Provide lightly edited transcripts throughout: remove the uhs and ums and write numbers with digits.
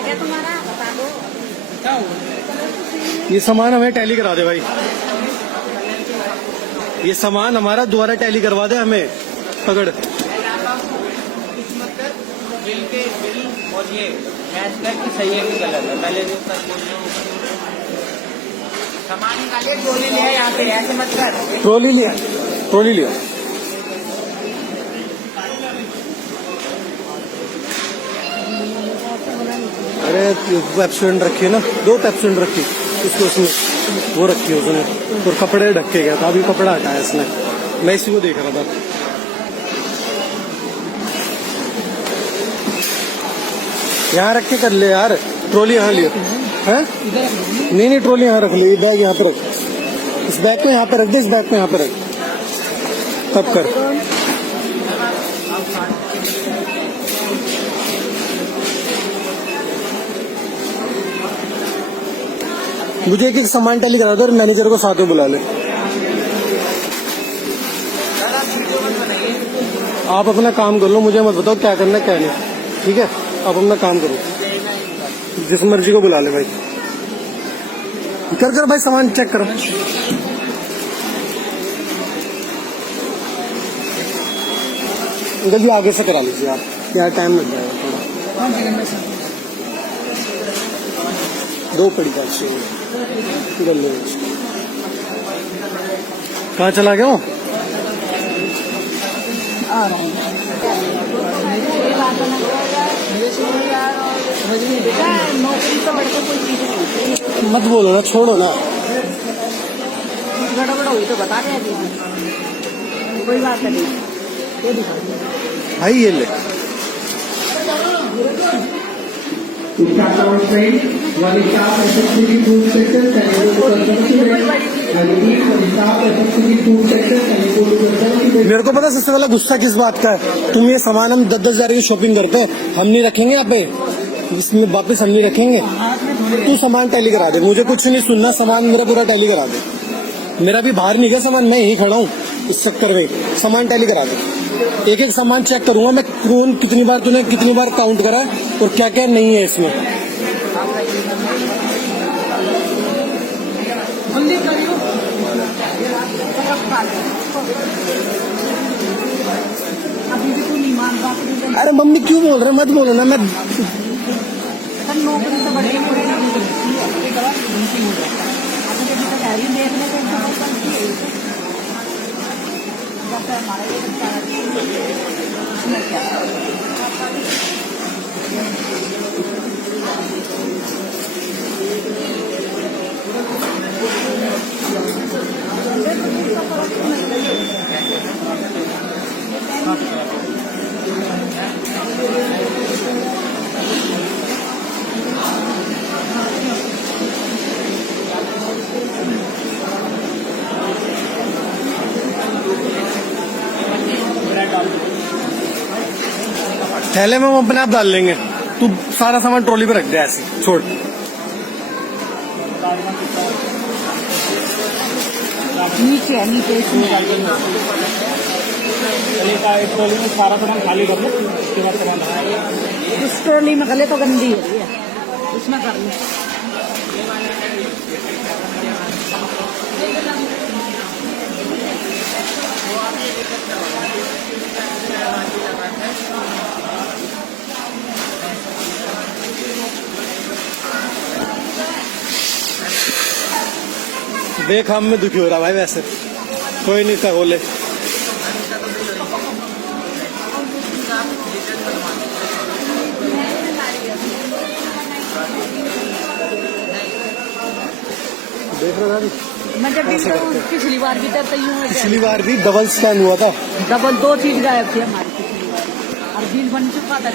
क्या तुम्हारा बता दो। ये सामान हमें टैली करा दे भाई, ये सामान हमारा दोबारा टैली करवा दे हमें। पकड़ बिल के बिल और ये कैशबैक की सही है कि गलत है, पहले जो सामान निकालिए, ट्रॉली लिया यहाँ पे, ऐसे मत कर। ट्रॉली लिया, ट्रॉली लिया। अरे पेप्सोडेंट रखी है ना, 2 पेप्सोडेंट रखी, उसको उसने वो रखी है उसने, और कपड़े ढक के गया था, अभी कपड़ा हटाया इसने, मैं इसी को देख रहा था। यहाँ रख के कर ले यार, ट्रॉली यहाँ लियो है। नहीं ट्रॉली यहाँ रख ले, बैग यहाँ पे रख, इस बैग को यहाँ पे रख दे, इस बैग को यहाँ पे रख, तब कर। मुझे एक सामान टैली करा दो और मैनेजर को साथ में बुला ले। आप अपना काम कर लो, मुझे मत बताओ क्या करना है क्या नहीं, ठीक है? आप अपना काम करो, जिस मर्जी को बुला ले भाई। कर भाई, सामान चेक करो। अंकल जी आगे से करा लीजिए आप, यार टाइम लग जाएगा थोड़ा। 2 पड़ी का कहाँ चला गया हूँ? आ रहा हूँ। नौकरी तो बढ़कर कोई चीज नहीं, मत बोलो ना, छोड़ो ना। गड़बड़ हुई तो बता रहे हैं, कोई बात नहीं। ये दिखा भाई ये ले, मेरे को पता सबसे पहला गुस्सा किस बात का है। तुम ये सामान, हम 10-10 हजार की शॉपिंग करते हैं, हम नहीं रखेंगे यहाँ पे, इसमें वापस हम नहीं रखेंगे। तू सामान टैली करा दे, मुझे कुछ नहीं सुनना, सामान मेरा पूरा टैली करा दे। मेरा भी बाहर नहीं गया सामान, मैं यहीं खड़ा हूँ इस चक्कर में। सामान टैली करा दे, एक एक सामान चेक करूंगा मैं, कौन कितनी बार तूने कितनी बार काउंट करा और क्या क्या नहीं है इसमें। अरे मम्मी क्यों बोल रहे, मत बोलो ना। मैं नौकरी तो बड़ी थैले में हम अपने आप डाल लेंगे, तू सारा सामान ट्रॉली पे रख दे, ऐसे छोड़। नीचे है, नीचे ट्रॉली में सारा सामान खाली कर लो, उसके बाद सामान उस ट्रॉली में गले तो गंदी है, उसमें कर लो। देख हम में दुखी हो रहा भाई, वैसे कोई नहीं था बोले। देख रहा था मैं जब पिछली बार भी तब पिछली बार भी डबल स्कैन हुआ था, डबल 2 चीज गायब थी हमारी पिछली बार, और बिल बन चुका था।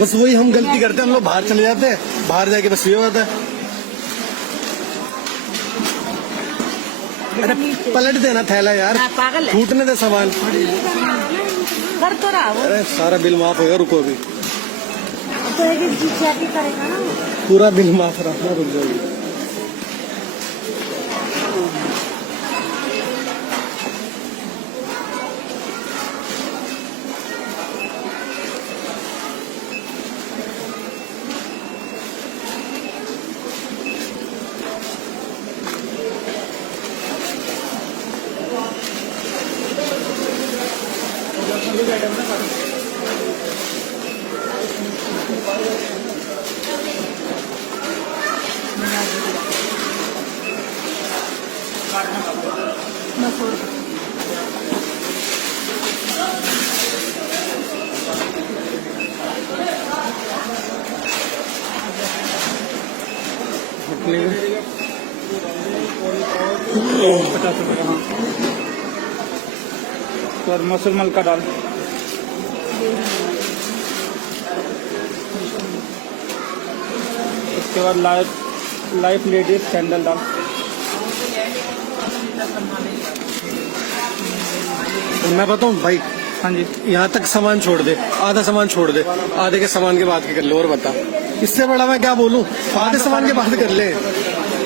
बस वही हम गलती करते हैं, हम लोग बाहर चले जाते हैं, बाहर जाके बस ये होता है। अरे पलट देना थैला यार, पागल है, फूटने दे सामान। कर तो रहा वो। अरे सारा बिल माफ होगा, रुको अभी तो एक चीज करेगा ना, पूरा बिल माफ रखना, रुक जाएगी। मसूर और मसूर मलका दाल, उसके बाद लाइफ लेडीज सैंडल दाल। मैं बताऊं भाई, हाँ जी, यहाँ तक सामान छोड़ दे, आधा सामान छोड़ दे, आधे के सामान के बात कर ले। और बता, इससे बड़ा मैं क्या बोलूं? आधे सामान के बात कर ले।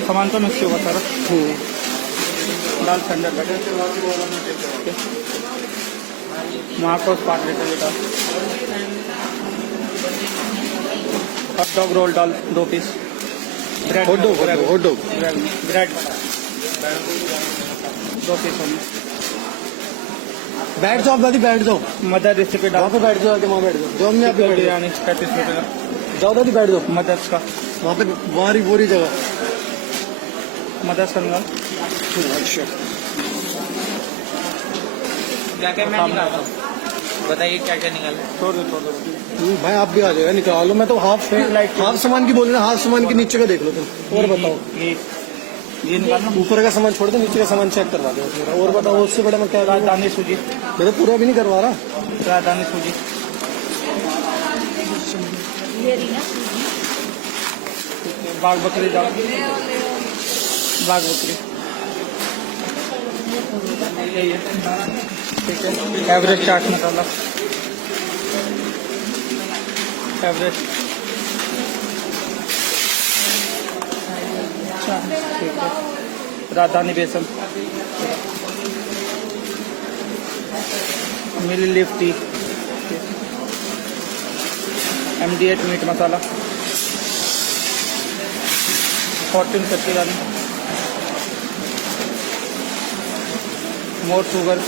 सामान तो मिक्स होगा सारा। दाल सैंडल वहाँ को 5 लीटर की दाल। हॉट डॉग रोल दाल 2 piece. Bread hot dog, hot dog. Bread 2 piece होंगे। बैठ जाओ दादी, बैठ जाओ। मदर रेसिपी वहाँ दाल पे बैठ जाओ, वहाँ बैठ जाओ। जाओ, मैं आप भी बैठ जाओ। बिरयानी 35 रुपये का। जाओ दादी, बैठ जाओ। मदर्स का वहाँ पे वारी पूरी जगह। मदर्स का निकाल। अच्छा, क्या क्या मैं निकालता हूँ, बताइए क्या क्या निकाला। छोड़ दो। भाई आप भी आ जाएगा, निकालो। मैं तो हाफ सामान की बोल रहा हूँ, हाफ सामान के नीचे का देख लो तुम। और बताओ, ये निकालना। ऊपर का सामान छोड़ दो, नीचे का सामान चेक करवा दो मेरा। और बताओ, उससे बड़ा मैं क्या करूँ? राजधानी सूजी, मैं तो पूरा भी नहीं करवा रहा। राजधानी सूजी, ये रही ना बाग बकरी दाल, बाग बकरी यही है। ठीक है, एवरेस्ट चाट मसाला, एवरेस्ट। ठीक है, राजधानी बेसन, मिली लीफ टी, MD8 मीट मसाला, फॉर्चून कच्ची दाल, मोर शुगर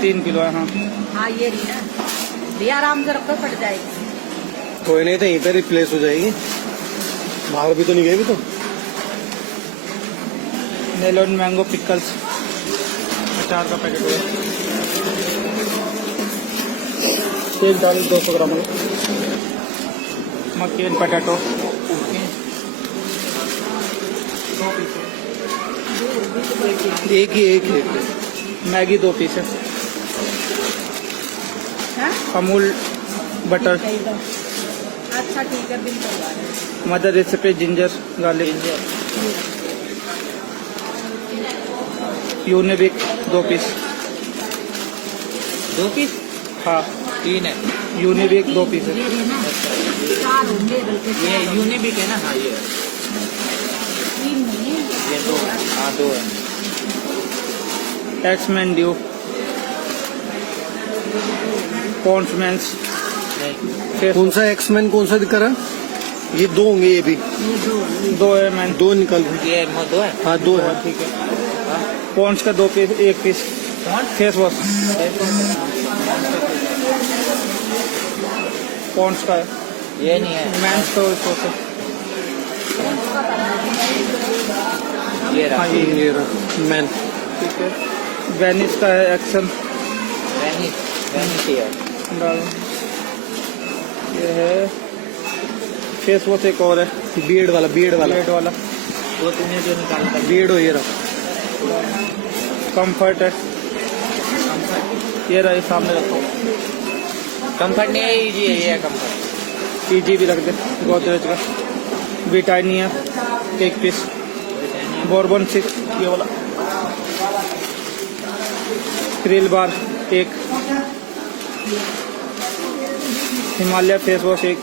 3 किलो है। हाँ, हाँ ये रही ना भैया, आराम से रखो, फट जाएगी। कोई नहीं, तो यहीं पे रिप्लेस हो जाएगी। बाहर भी तो नहीं गए भी तो। मेलोन मैंगो पिकल्स 4 का पैकेट है। एक दाल 200 ग्राम है। मक्की एंड पटेटो एक ही। मैगी 2 पीस है। हाँ? अमूल बटर, अच्छा ठीक है, बिल करवा रहे हैं। मदर रेसिपी जिंजर गार्लिक, यूनिबिक 2 पीस। 2 पीस, हाँ, 3 है। यूनिबिक 2 पीस है। ये रही ना 4 होंगे, बल्कि ये यूनिबिक है ना। हाँ, ये 3 नहीं है। ये 2। हाँ, 2 है। एक्समैन ड्यू, कॉन्समेंस, नहीं, कौन सा एक्समैन, कौन सा दिखा रहा? ये 2 होंगे, ये भी ये 2 2 है मैन। 2 निकाल। ये 2 है। हाँ, 2 है। ठीक है, पॉन्स का 2 piece, 1 piece face wash, Pond's का है। ये नहीं है। मैंस का सोस है। ये रहा। हाँ, ये ये रहा मैन। ठीक है, वेनिस का है एक्शन वेनिस ही है। डालो। ये है फेस वॉश, एक और है बियर्ड वाला ब्लेड वाला। वो तूने जो निकाला था। बियर्ड हो, ये रहा। कंफर्ट है, ये रहा, ये सामने रखो। कंफर्ट नहीं है, इजी है। ये है कंफर्ट। ईजी भी रख दे, गोदरेज का। ब्रिटानिया 1 पीस, बॉर्बन 6 ये वाला, क्रिल बार 1, Himalaya face wash 1,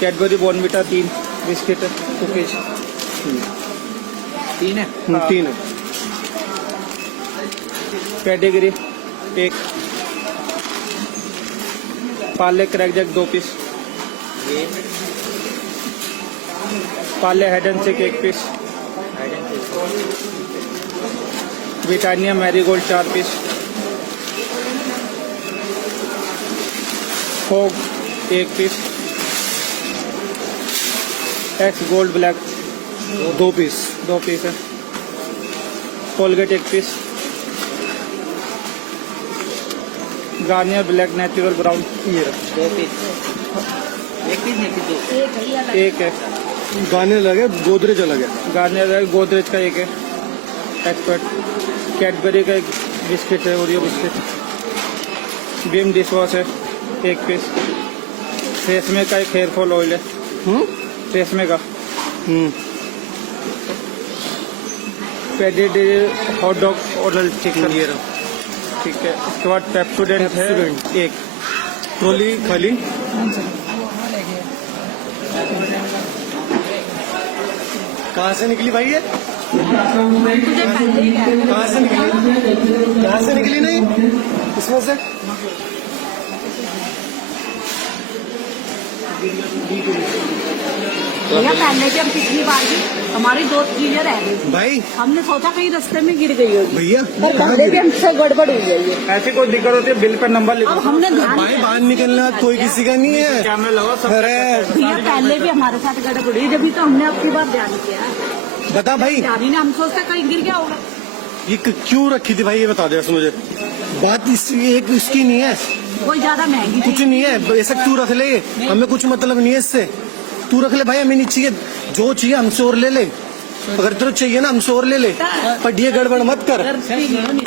Cadbury Bournvita 3 biscuit cookies 3 है। 3 है। पेडिग्री 1, पार्ले क्रैकजैक 2 पीस, ये Parle hide and seek 1 piece, Britannia Marigold 4 piece, Fogg 1 piece, X gold black 2 piece. 2 piece है। Colgate 1 piece. Garnier black natural brown ये 2 piece. 1 piece नहीं 2। एक है। गाने लगे, गोदरेज अलग है। गार्नियर है, गोदरेज का एक है एक्सपर्ट। कैडबरी का एक बिस्किट है, Oreo biscuit. Beam dish wash है 1 पीस। ट्रेसमे का एक हेयर फॉल ऑयल है, ट्रेसमे का। पेडिड हॉट डॉग ऑयल चिकन, ये रहा। ठीक है। इसके बाद पेप्सोडेंट है एक। ट्रॉली खाली। कहाँ से निकली भाई ये? तुझे पहले ही कहा था। कहाँ से निकली? कहाँ से निकली नहीं इसमें से? भैया पहले भी हम पिछली बार भी हमारी 2 चीजें रह गई थी। भाई हमने सोचा कहीं रास्ते में गिर गई होगी, भैया पर पहले भी हमसे गड़बड़ हो गई है। ऐसी कोई दिक्कत होती है बिल पर नंबर लिखो। अब हमने ध्यान भाई बाहर निकलने का कोई किसी का नहीं है। कैमरा लगाओ सब। अरे भैया पहले भी हमारे साथ गड़बड़ हुई, जब तो हमने आपकी बात ध्यान किया। बता भाई, ध्यान ही नहीं, हम सोचते कहीं गिर गया होगा। ये क्यों रखी थी भाई, ये बता दे बस मुझे। बात एक इसकी नहीं है, कोई ज्यादा महंगी कुछ नहीं है। ऐसा तू रख ले, हमें कुछ मतलब नहीं है इससे। तू रख ले भाई, हमें नहीं चाहिए। जो चाहिए हमसे और ले ले, अगर तेरे चाहिए ना हमसे और ले ले, पर ये गड़बड़ मत कर।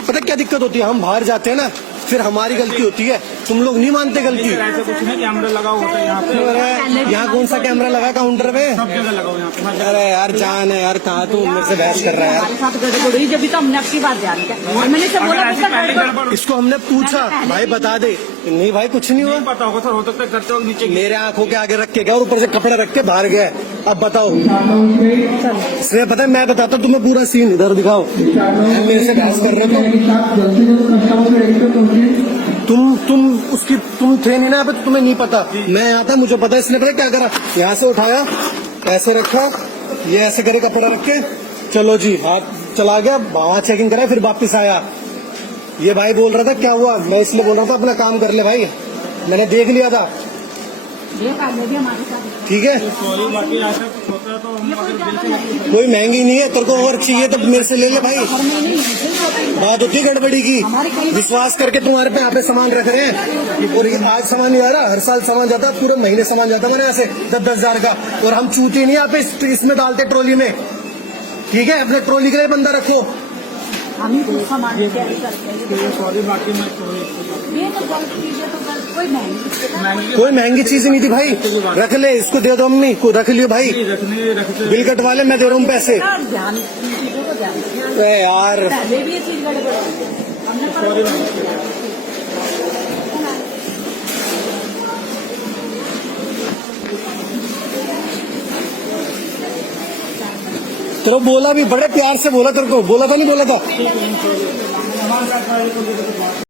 पता क्या दिक्कत होती है, हम बाहर जाते हैं ना, फिर हमारी गलती होती है, तुम लोग नहीं मानते गलती। ऐसा कुछ नहीं, कैमरा लगा होता है यहाँ पे। अरे यहाँ कौन सा कैमरा लगा काउंटर पे? सब जगह लगाओ यहाँ पे। अरे यार जान है यार, कहाँ तू मेरे से बहस कर रहा है यार। हमारे साथ गड़बड़ हुई, जब तो हमने आपकी बात ध्यान किया। और मैंने से बोला ऐसी बेटा पहले गड़बड़। गड़बड़ इसको हमने पूछा भाई बता दे, नहीं भाई कुछ नहीं हुआ। नहीं पता होगा सर, हो सकता है करते हो नीचे गिर। मेरे आंखों के आगे रख के गया और ऊपर से कपड़ा रख के बाहर गया। अब बताओ, इसलिए पता है मैं बताता हूँ तुम्हें पूरा सीन। इधर दिखाओ, मेरे से बहस कर रहे हो तुम तुम थे नहीं ना, अब तुम्हें नहीं पता। मैं यहाँ था, मुझे पता। इसने पता क्या करा, यहाँ से उठाया, ऐसे रखा, ये ऐसे करे कपड़ा रख के, चलो जी हाथ चला गया, वहां चेकिंग करा, फिर वापस आया। ये भाई बोल रहा था क्या हुआ, मैं इसलिए बोल रहा था अपना काम कर ले भाई, मैंने देख लिया था। ये पहले भी हमारे साथ ठीक है, सॉरी, बाकी ऐसा कुछ होता है तो हम अगर बिल से नहीं। कोई महंगी नहीं है, तेरे को और चाहिए तो मेरे से ले ले भाई। बात होती है गड़बड़ी की, विश्वास करके तुम्हारे पे यहाँ पे सामान रख रहे हैं, और ये आज सामान नहीं आ रहा, हर साल सामान जाता, पूरे महीने सामान जाता हमारे यहाँ से 10-10 हजार का, और हम चूती नहीं यहाँ पे इसमें डालते ट्रॉली में। ठीक है, अपने ट्रॉली के लिए बंदा रखो। हम ही कुछ सामान कैरी करते हैं। सॉरी, बाकी मैं ये तो गलत चीज है, तो गलत कोई महंगी कोई महंगी चीज नहीं थी भाई, रख ले, इसको दे दो अम्मी को, रख लियो भाई, रखते बिल कटवा ले, मैं दे रहा हूँ पैसे। ध्यान चीजों को ध्यान रखना। अरे यार पहले भी ये चीज गड़बड़ हुई है। हमने पर तेरे को बोला भी, बड़े प्यार से बोला, तेरे को बोला था नहीं बोला था।